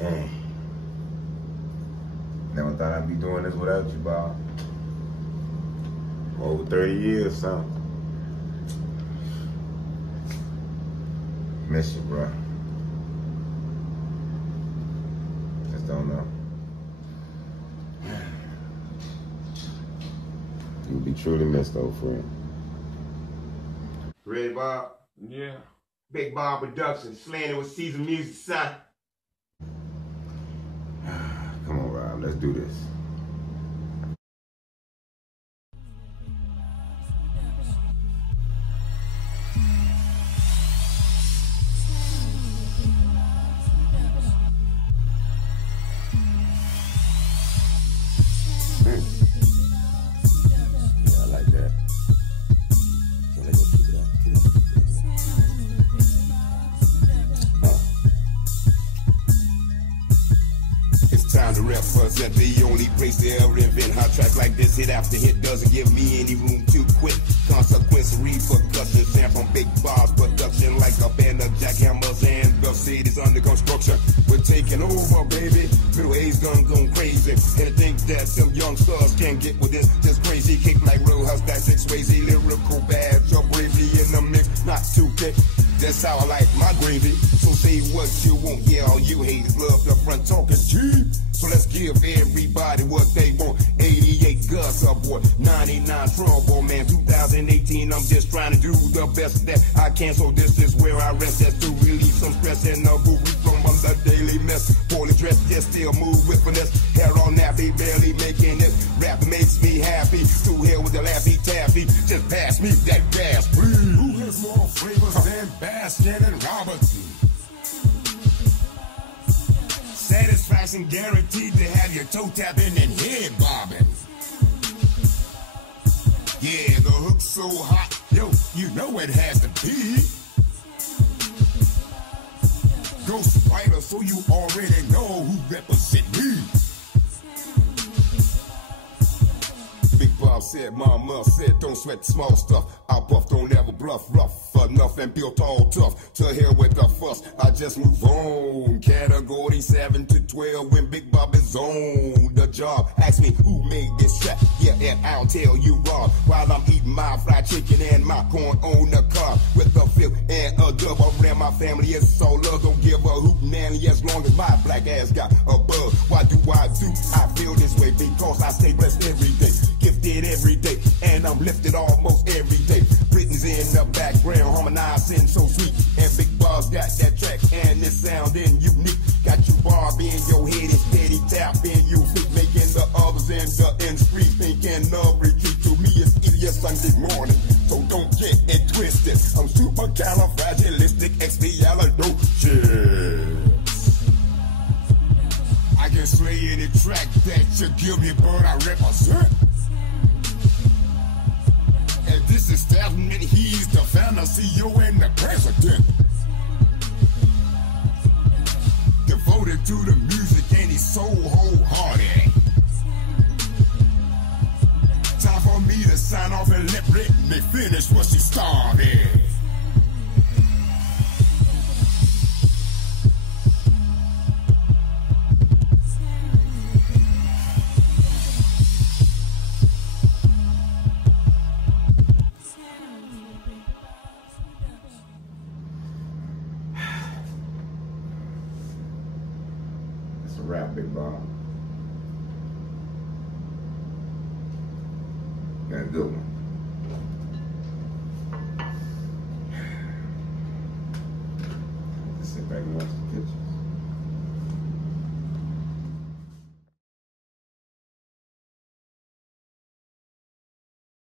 Man. Never thought I'd be doing this without you, Bob. Over 30 years, son. Miss you, bro. Just don't know. You'll be truly missed, old friend. Ready, Bob? Yeah. Big Bob Productions, slaying it with seasoned music, son. Come on, Rob, let's do this. Yeah, I like that. Okay, let's keep it up. Keep it up. Time to represent the only place to ever invent hot track like this. Hit after hit doesn't give me any room to quit. Consequence, repercussions, sound from Big Bob's production like a band of jackhammers and the city's under construction. We're taking over, baby. Middle age done gone crazy. And I think that some young stars can't get with this. Just crazy, kick like Roadhouse, back six ways, lyrical badge of bravery in the mix, not too thick. That's how I like my gravy. So say what you want, yeah, all you haters love the front talking cheap. So let's give everybody what they want. 88 Gus up, boy, 99 trouble, man. 2018, I'm just trying to do the best that I can. So this is where I rest, just to relieve some stress and a booty from the daily mess. Poorly dressed, just still move with finesse. Hair on nappy, barely making it. Rap makes me happy. To hell with the laffy taffy. Just pass me that gas, please. Who has more flavors than Baskin and Robertson? Satisfaction guaranteed to have your toe tapping and head bobbing. Yeah, the hook's so hot, yo, you know it has to be. Ghostwriter, so you already know who represent me. Big Bob said, Mama said, don't sweat the small stuff. I buff, don't ever bluff, rough enough and built all tough. To hell with the fuss, I just move on. Category 7 to 12 when Big Bob is on the job. Ask me who made this track, yeah, and I'll tell you wrong. While I'm eating my fried chicken and my corn on the car with a fifth and a dub around my family, it's all love. Don't give a hoot nanny as long as my black ass got a bug. Why do? I feel this way because I stay blessed every day. Gifted every day, and I'm lifted almost every day. Britain's in the background, harmonizing so sweet. And Big Bob's got that track, and it's sounding unique. Got you Bob in your head, and steady tapping you feet, making the others in the industry thinking of retreat. To me, it's easier Sunday morning, so don't get it twisted. I'm supercalifragilisticexpialidocious. I can slay any track that you give me, but I represent. And this establishment, he's the founder, CEO, and the president. Devoted to the music, and he's so wholehearted. Time for me to sign off and let Britney finish what she started. It's a wrap, Big Bob. Got a good one. Just sit back and watch the picture.